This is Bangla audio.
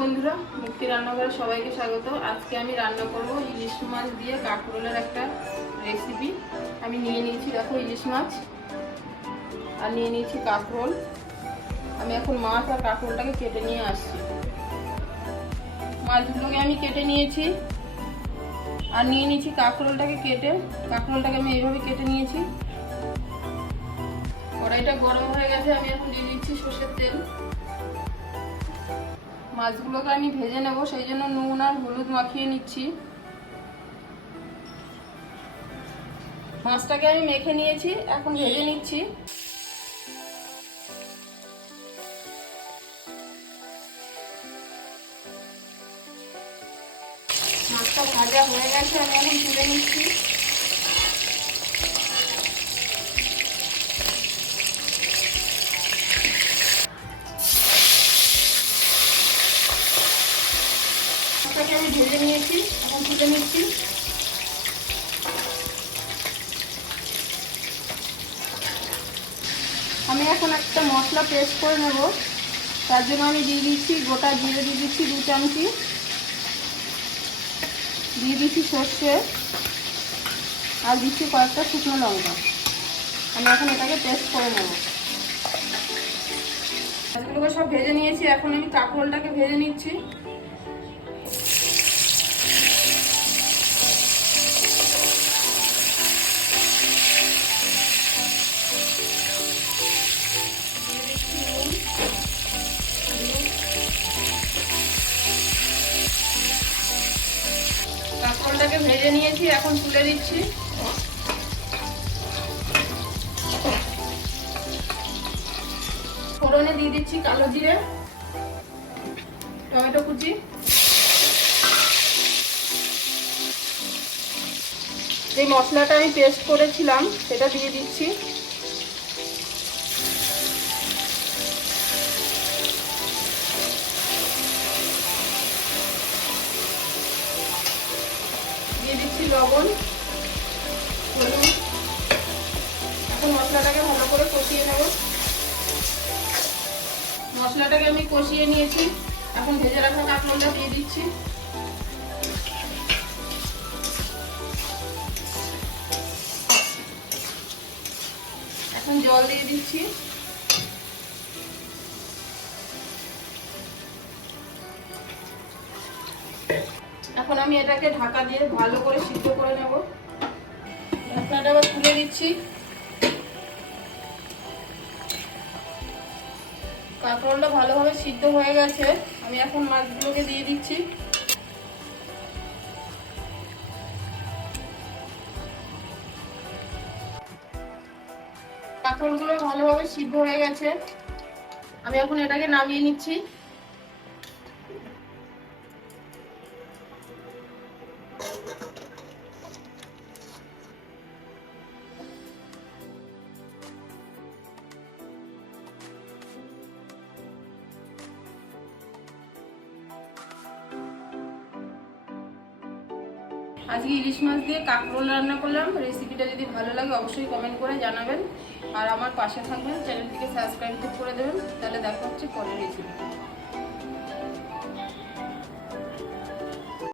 বন্ধুরা, মুক্তি রান্নাঘরে সবাইকে স্বাগত। আজকে আমি রান্না করব ইলিশ মাছ দিয়ে কাঁকরোলের একটা রেসিপি আমি নিয়ে নিয়েছি, দেখো ইলিশ মাছ, আর নিয়ে নিয়েছি কাঁকরোল। আমি এখন মাছ আর কাঁকরোলটাকে কেটে নিয়ে আসছি। মাছগুলোকে আমি কেটে নিয়েছি, আর নিয়ে নিয়েছি কাঁকরোলটাকে কেটে। কাঁকরোলটাকে আমি এইভাবে কেটে নিয়েছি। কড়াইটা গরম হয়ে গেছে, আমি এখন দিয়ে দিচ্ছি সর্ষের তেল। মাছগুলোকে আমি ভেজে নেব, সেই জন্য নুন আর হলুদ মাখিয়ে নিচ্ছি। মাছটাকে আমি মেখে নিয়েছি, এখন ভেজে নিচ্ছি। মাছটা ভাজা হয়ে গেছে, আমি এখন তুলে নিচ্ছি। মাছটাকে আমি ভেজে নিয়েছি, এখন তুলে নিচ্ছি। আমি এখন একটা মশলা পেস্ট করে নেব। তার জন্য আমি দিয়ে দিচ্ছি গোটা জিরে, দিয়ে দিচ্ছি দু চামচি। দিয়ে দিচ্ছি সর্ষে। আর দিচ্ছি কয়েকটা শুকনো লঙ্কা। আমি এখন এটাকে পেস্ট করে নেব। সব ভেজে নিয়েছি। এখন আমি কাঁকরোলটাকে ভেজে নিচ্ছি। কাঁকরোলটাকে ভেজে নিয়েছি, এখন তুলে দিচ্ছি। ফোড়নে দিয়ে দিচ্ছি কালো জিরে, টমেটো কুচি। যে মশলাটা আমি পেস্ট করেছিলাম, সেটা দিয়ে দিচ্ছি। লবণ, হলুদ। এখন মশলাটাকে ভালো করে কষিয়ে নেব। মশলাটাকে আমি কষিয়ে নিয়েছি। এখন ভেজে রাখা কাঁকড়টা দিয়ে দিচ্ছি। এখন জল দিয়ে দিচ্ছি। এখন আমি এটাকে ঢাকা দিয়ে ভালো করে সিদ্ধ করে নেব। ঢাকনাটা আবার তুলে দিচ্ছি। কাঁকরোলটা ভালোভাবে সিদ্ধ হয়ে গেছে। আমি এখন মাছগুলোকে দিয়ে দিচ্ছি। কাঁকরোলগুলো ভালোভাবে সিদ্ধ হয়ে গেছে। আমি এখন এটাকে নামিয়ে নিচ্ছি। আজকে ইলিশ মাছ দিয়ে কাঁকরোল রান্না করলাম। রেসিপিটা যদি ভালো লাগে, অবশ্যই কমেন্ট করে জানাবেন। আর আমার পাশে থাকবেন চ্যানেলটিকে সাবস্ক্রাইব করে দেবেন। তাহলে দেখা হচ্ছে পরের রেসিপি